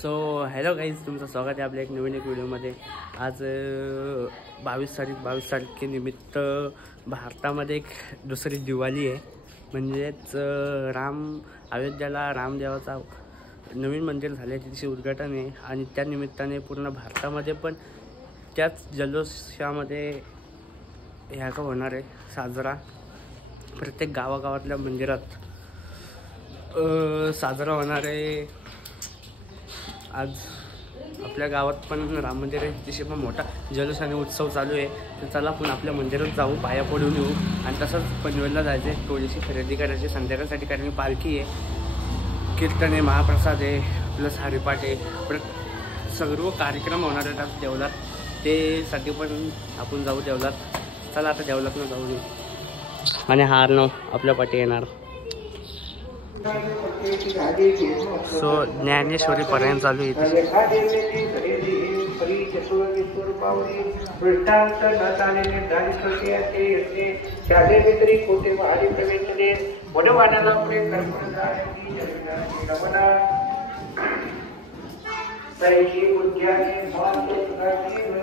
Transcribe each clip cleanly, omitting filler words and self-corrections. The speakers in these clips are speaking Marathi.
सो हॅलो गाईज, तुमचं स्वागत आहे आपल्या एक नवीन व्हिडिओमध्ये। आज 22 तारखेनिमित्त भारतामध्ये एक दुसरी दिवाळी आहे, म्हणजेच अयोध्येला रामदेवाचा नवीन मंदिर झाले तिचे उद्घाटन आहे आणि त्या निमित्ताने पूर्ण भारतामध्ये पण त्याच जल्लोषामध्ये ह्या का होणार आहे साजरा। प्रत्येक गावागावातल्या मंदिरात साजरा होणार आहे। आज आपल्या गावात पण राम मंदिर आहे, तिथे पण मोठा जल्लोष आणि उत्सव चालू आहे। तर चला आपण आपल्या मंदिरात जाऊ, पाया पडून येऊ आणि तसंच पनवेलला जायचं आहे, थोडीशी खरेदी करायची संध्याकाळसाठी, कारण पालखी आहे, कीर्तन आहे, महाप्रसाद आहे, प्लस हरिपाठ आहे, परत सर्व कार्यक्रम होणार आहेत आज देवलात, ते साठी पण आपण जाऊ देवलात। चला आता देवलातनं जाऊ येऊ आणि हार न आपल्या पाठी येणार। सो ज्ञानेश्वरी पर्यंत चालू आहे।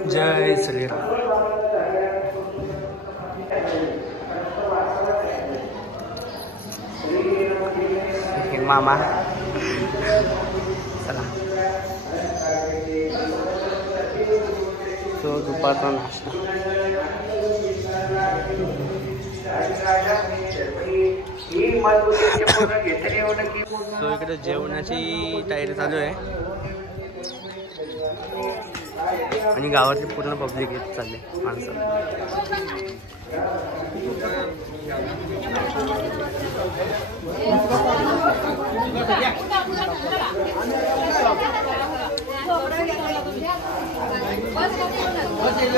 जय श्रीराम। मामा चला, तो दुपारचा नाश्ता। तो इकडे जेवणाची तयारी चालू आहे आणि गावातली पूर्ण पब्लिक येत चालले माणसं।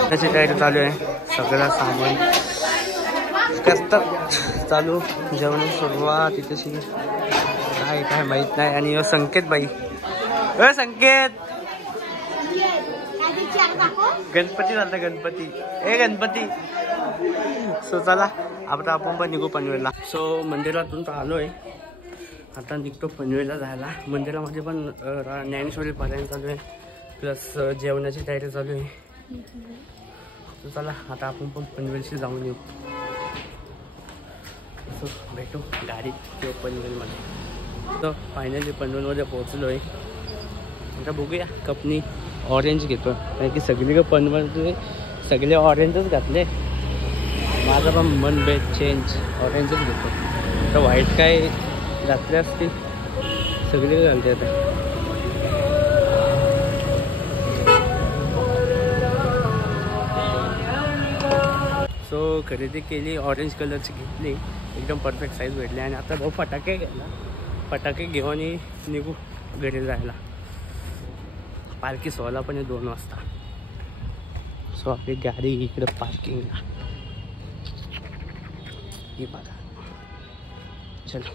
त्याची तयारी चालू आहे, सगळं सामान कसं चालू, जेवण सुरुवात तिथेशी काय माहित नाही। आणि संकेत बाई, संकेत गणपती झाला, गणपती गणपती। सो चला आता आपण पण निघू पनवेलला। सो मंदिरातून तर आलोय, आता निघतो पनवेलला जायला। मंदिरामध्ये पण ज्ञानेश्वरी पारायण चालू आहे, प्लस जेवणाची तयारी चालू आहे। सो चला आता आपण पण पनवेलशी जाऊन येऊ। सो भेटू गाडीत किंवा पनवेलमध्ये। तर फायनली पनवेलमध्ये पोहोचलो आहे, आता बघूया कपनी ऑरेंज घेतो, कारण की सगळी पनवेलमध्ये सगळे ऑरेंजच घातले। माझं पण मन बेस्ट चेंज, ऑरेंजच घेतो। तर व्हाईट काय घातले असतील, सगळे घालते आता। सो खरेदी केली, ऑरेंज कलरची घेतली, एकदम परफेक्ट साईज भेटली आणि आता भाऊ फटाके घ्यायला, फटाके घेऊन निघू घरी जायला। पालखी सोहळा पण 2 वाजता। सो आपली गाडी इकडे पार्किंगला, हे बघा। चलो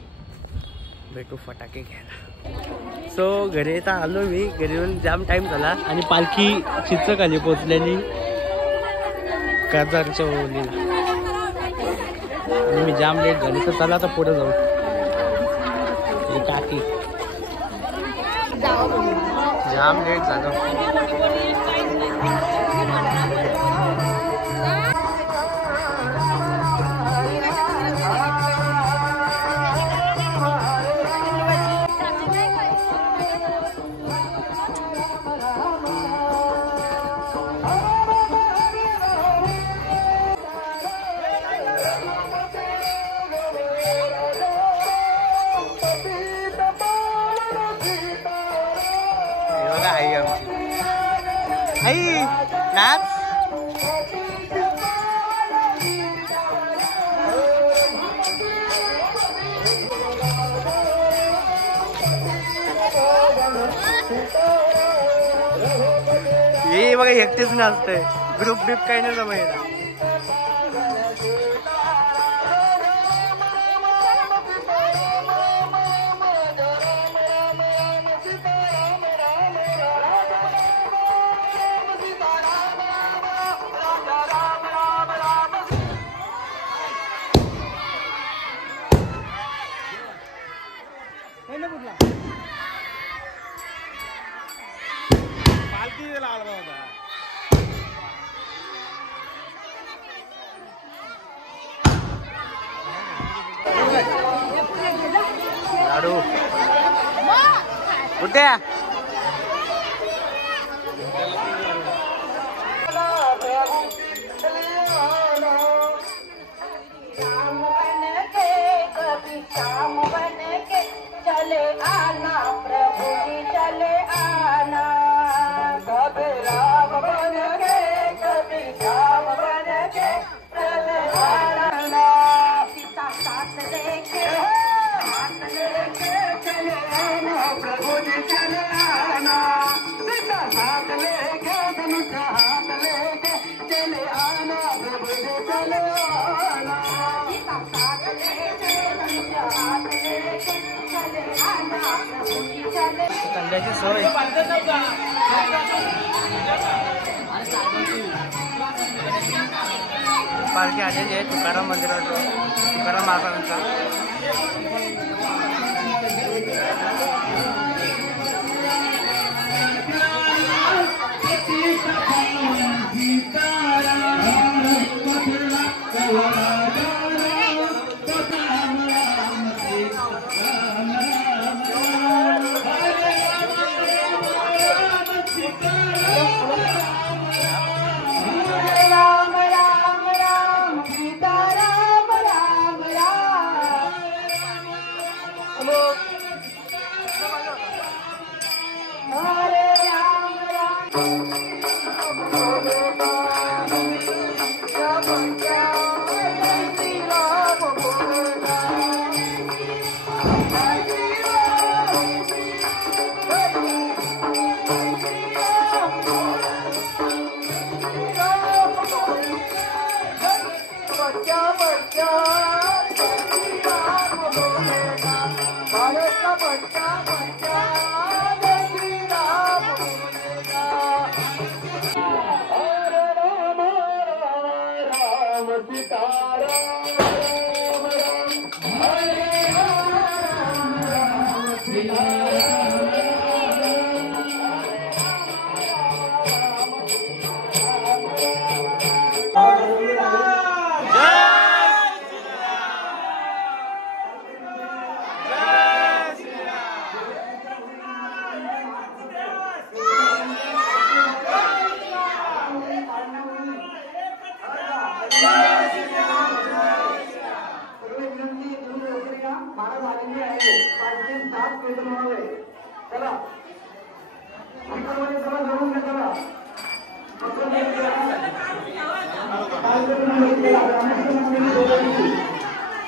भेटू फटाके घ्यायला। सो घरी तर आलो मी, घरी येऊन जाम टाईम झाला आणि पालखी चित्रखाली पोचलेली काजारच्या ओलीला आणि मी जाम लेट झाली। तर चला आता पुढे जाऊ, काकी जाम लेट झालं। आई नाच हे बघा एकटेच नाचतंय, ग्रुप बिप काही नाही जमायला. लाडू कुठे चले आना प्रभु जी चले आना कभी राम बन के कभी श्याम बन के चले आना सीता साथ लेके चले आना प्रभु जी चले आना सीता साथ लेके धनुषा हाथ लेके चले आना प्रभु जी चले आना सीता साथ लेके धनुषा हाथ लेके कंड्याची सोय. पालखी आलेली आहे तुकाराम मंदिरात, तुकाराम महाराजांचा.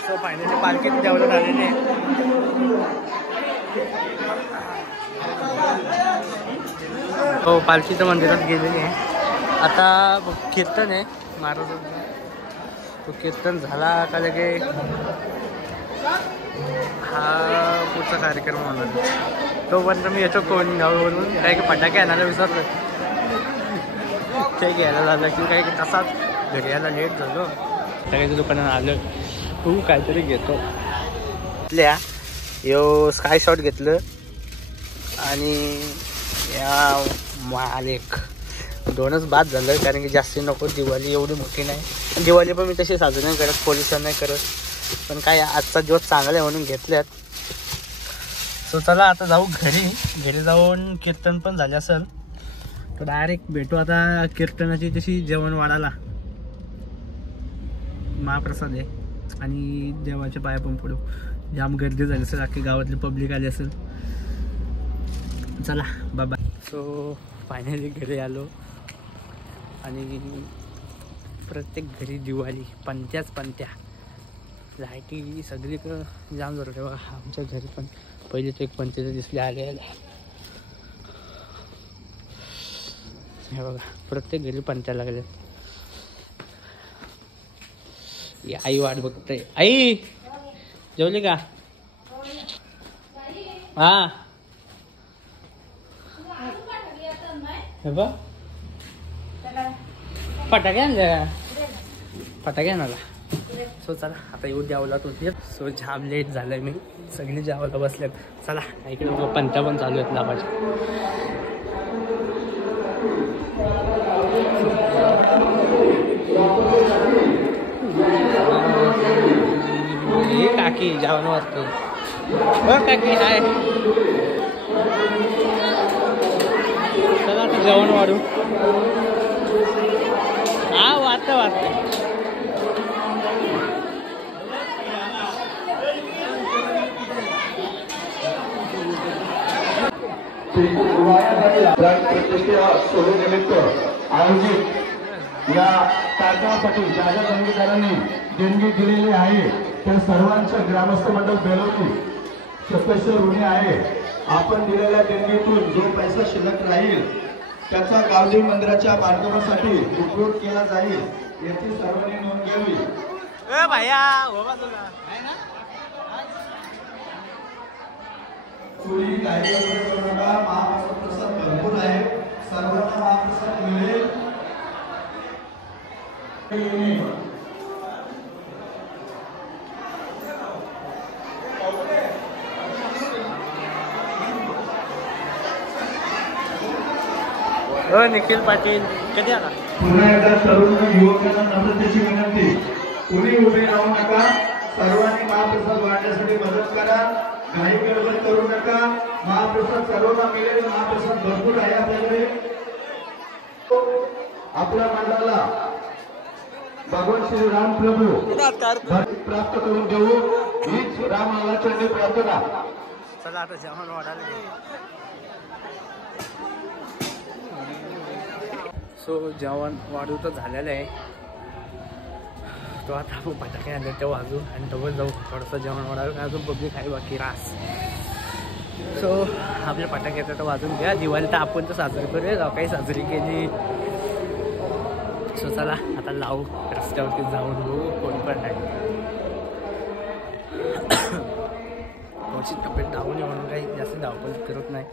सो फायनली पालखीत देवळात आलेली आहे. हो पालखीच्या मंदिरात गेलेली आहे. आता कीर्तन आहे महाराजांचं. तो कीर्तन झाला का लगे हा पुढचा कार्यक्रम होणार. तोपर्यंत मी येतो कोण गावावरून काय की फटाके आणायला विसरलो. काही घ्यायला झालं की काही तसाच घरी यायला लेट झालो. सगळ्याच्या दुकानात आलं तू काहीतरी घेतो. यो स्काय शॉट घेतलं आणि या मालेक दोनच बाद झालं कारण की जास्ती नको. दिवाळी एवढी मोठी नाही. दिवाळी पण मी तशी साजरी नाही करत, पोल्युशन नाही करत. पण काय आजचा दिवस चांगला आहे म्हणून घेतल्यात. सो चला आता जाऊ घरी जाऊन कीर्तन पण झाले असेल तर डायरेक्ट भेटू आता कीर्तनाची तशी जेवण वाढायला. महाप्रसाद आहे आणि देवाच्या पाया पण पडू. जाम गर्दी झाली असेल, अख्खी गावातली पब्लिक आली असेल. चला बाबा. सो फायनली घरी आलो आणि प्रत्येक घरी दिवाळी पंत्या लाईटी सगळीकडं जाम जरूर आहे. बघा आमच्या घरी पण पहिलेच एक पंचायत दिसले आले. हे बघा प्रत्येक घरी पंत्या लागले. आई वाट बघते. आई जेवली का? हा हे बघ फटाके आणले का? फटाके आणायला. सो चला आता येऊ जेवला तुझे. सो जाम लेट झालंय. मी सगळी जेवायला बसलेत. चला इकडे पंत्या पण चालू आहेत लावायच्या. काकी जेवण वाजतो. काकी हाय. चला आता जेवण वाढू. हा वाजतं. सोहळ्यानिमित्त आयोजित या कार्यक्रमासाठी ज्या ज्या संगीतकारांनी देणगी दिलेली आहे त्या सर्वांचं ग्रामस्थ मंडळ बेलवली शतशः ऋणी आहे. आपण दिलेल्या देणगीतून जो पैसा शिल्लक राहील त्याचा गावदेवी मंदिराच्या बांधकामासाठी उपयोग केला जाईल याची सर्वांनी नोंद घ्यावी. कोणी काही करू नका. महाप्रसाद भरपूर आहे. सर्वांना महाप्रसाद मिळेल. निखिल पाटील कधी आला? पुन्हा एकदा तरुण युवकांना नम्रतेची विनंती. कुणी उभे राहू नका. सर्वांनी महाप्रसाद वाटण्यासाठी मदत करा. काही गडबड करू नका. महाप्रसाद सर्वांना मिळेल. महाप्रसाद भरपूर आहे आपल्याकडे. आपल्या मंडळाला भगवान श्री राम प्रभू प्राप्त करून देऊ हीच रामाला चरणी प्रार्थना. चला आता जेवण वाढायला. सो जेवण वाढू तर झालेलं आहे. तो आता आपण फटाके आणले ते वाजू आणि डबल जाऊ थोडंसं जेवण वाढावं. अजून पब्लिक आहे बाकी रास. सो आपल्या फटाके तर वाजून घ्या. दिवाळी तर आपण तर साजरी करूया. काही साजरी केली. सो चला आता लावू. रस्त्यावरती जाऊन बघू कोण पण आहे. थोडीशी तब्येत धावून म्हणून काही जास्त धावपळ करत नाही.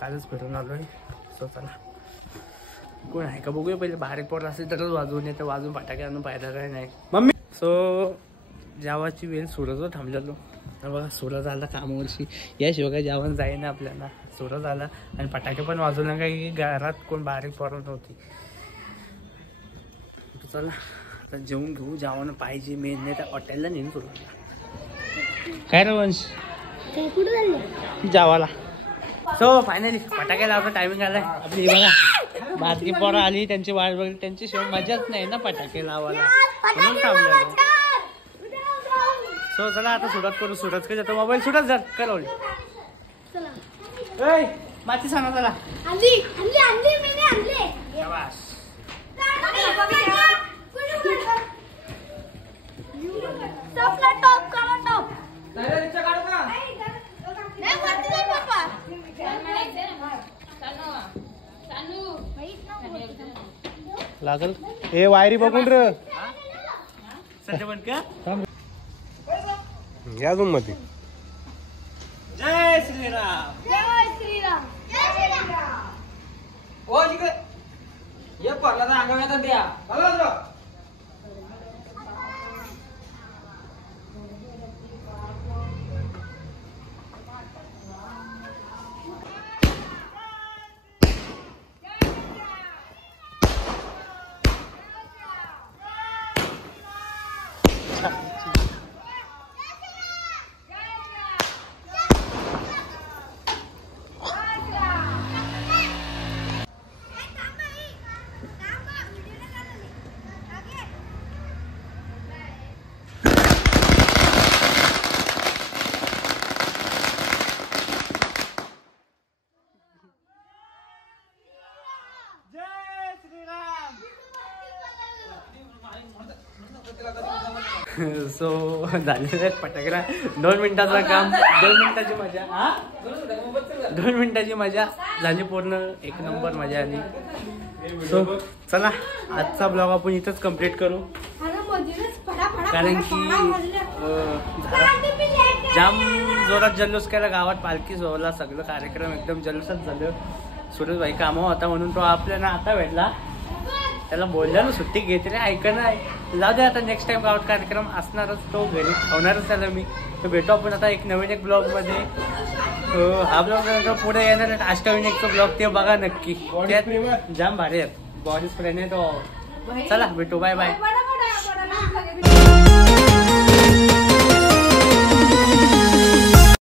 कालच फिरून आलो आहे. सो चला कोण आहे का बघूया. पहिले बाहेर पोर असेल तरच वाजवून येतं. वाजून फटाके आणून फायदा काही नाही मम्मी. सो जेवाची वेळ सूरजवर थांबलेलो. बघा सूरज आला कामावरशी. याशिवाय काय जेवण जाईन ना आपल्याला. सूरज आला आणि फटाके पण वाजवला. काही घरात कोण बारीक पोरं नव्हती. चला आता जेवून घेऊ. जेवण पाहिजे मेन. नाही तर हॉटेलला नेऊन सूरजला. काय रे वंश जेवायला. सो फायनली फटाके लावता टायमिंग आलाय. आपली बघा बारकी पोरं आली. त्यांची वाट बघली. त्यांची शिवाय मजाच नाही ना फटाके लावायला म्हणून थांबलेलो. सो चला आता सुरुवात करू. सुरज का जातो मोबाईल सुरज जर करवली. माती सांगा चला. लागल हे वायरी बघून र सध्या पण का या रूम मध्ये. जय श्रीराम. जय श्रीराम. जय श्रीराम. ओ जिकडे ये पडला तर अंगावर येतात द्या. सो झालेलं फटाकड्या 2 मिनिटाचं काम. 2 मिनिटाची मजा. हा 2 मिनिटाची मजा झाली पूर्ण. एक नंबर मजा आली. सो चला आजचा ब्लॉग आपण इथंच कम्प्लीट करू कारण की जाम जोरात जल्लोष केला गावात, पालखी सोहळा सगळं कार्यक्रम एकदम जल्लोषात झालं. सुरेश भाई कामावर होता म्हणून तो आपल्याला आता भेटला. त्याला बोलल्यानं सुट्टी घेते नाही ऐक नाही. जाऊ दे आता नेक्स्ट टाइम गावात कार्यक्रम असणारच, तो घरी होणारच त्याला मी. तर भेटू आपण आता एक नवीन एक ब्लॉग मध्ये. हा ब्लॉग नंतर पुढे येणार आहे अष्टविनायकचा ब्लॉग, ते बघा नक्की. त्यात जाम भारी आहेत, बॉडी स्प्रे ने तो. चला भेटू, बाय बाय.